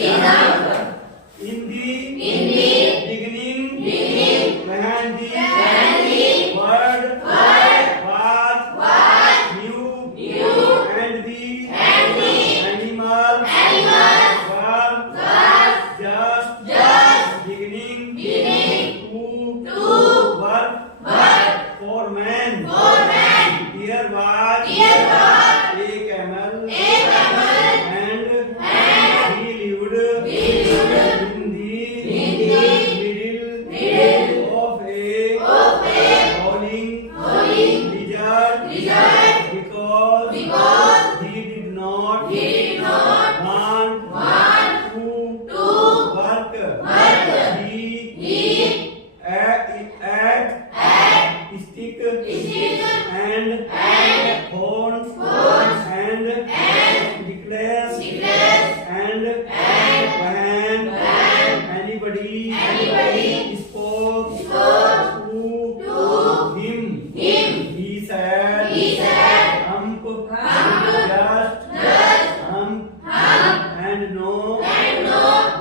In the beginning, when the word was new, and the animal was just beginning to work for man. Here was a camel, and he lived in the middle of a howling lizard because he did not want to work. He ate stick and horns and declares, and when anybody spoke to him, he said, hump, just hump, and no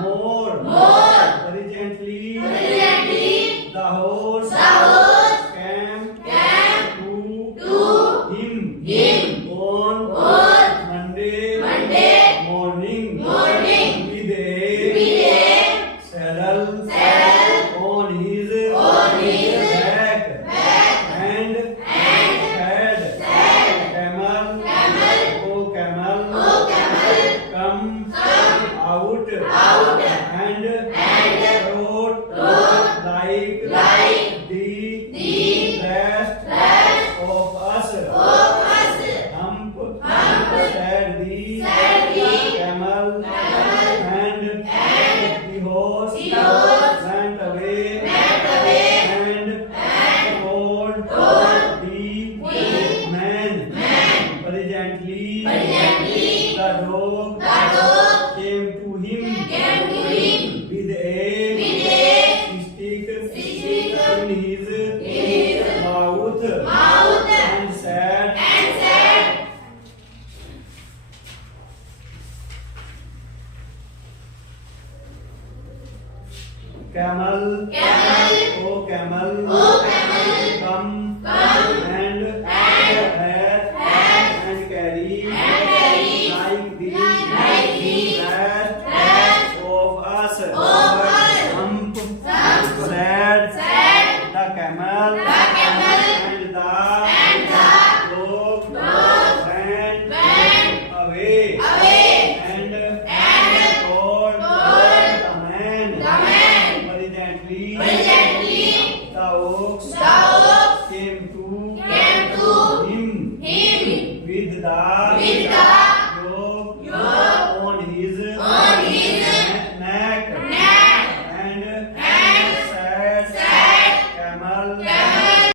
more. Presently, the horse came to him on Monday morning with a saddle on his back, and said, Camel, O camel, come out and trot like the rest of us. Hump, said the camel, and the horse went away and told the man. Presently, the dog came to him with a stick in his mouth and said, Camel, O camel, come and have and carry like the rest of us. Hump, said the camel, and the dog went away and told the man. Presently, the ox came to him with the